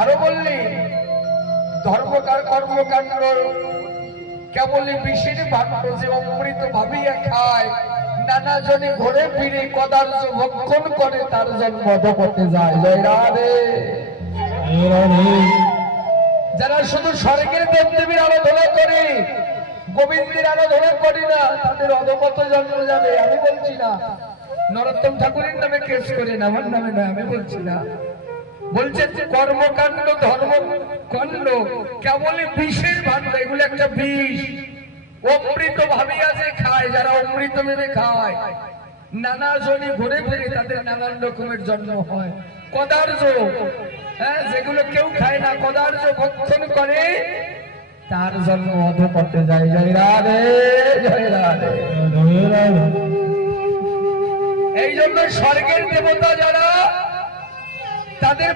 আরো বললি কর্মকাণ্ড কেবলই বিষের ভাণ্ড যে অমৃত ভাবিয়া খায়, নানা জনে ঘুরে ফিরে কদার্য ভক্ষণ করে, তার জন্ম অধপথে যায়। জয় রাধে। যারা শুধু স্বর্গের দেবদেবীর আরাধনা করে, গোবিন্দের আরাধনা করে না, তাদের অধপথ জন্ম যাবে। আমি বলছি না, নরোত্তম ঠাকুরের নামে কেস করেন, আমার নামে নয়, আমি বলছি না। বলছেন কর্মকাণ্ড ধর্মকাণ্ড কেবলই বিষের ভাণ্ড, এগুলো একটা বিষ। অমৃত ভাবিয়া যে খায়, যারা অমৃত ভেবে খায়, নানা জনে ঘুরে ফিরে তাদের নানান রকমের জন্ম হয়। কদার্য, হ্যাঁ, যেগুলো কেউ খায় না, কদার্য ভক্ষণ করে, তার জন্ম অধপথে যায়। জয় রাধে, জয় রাধে। এই জন্য স্বর্গের দেবতা যারা, তাদের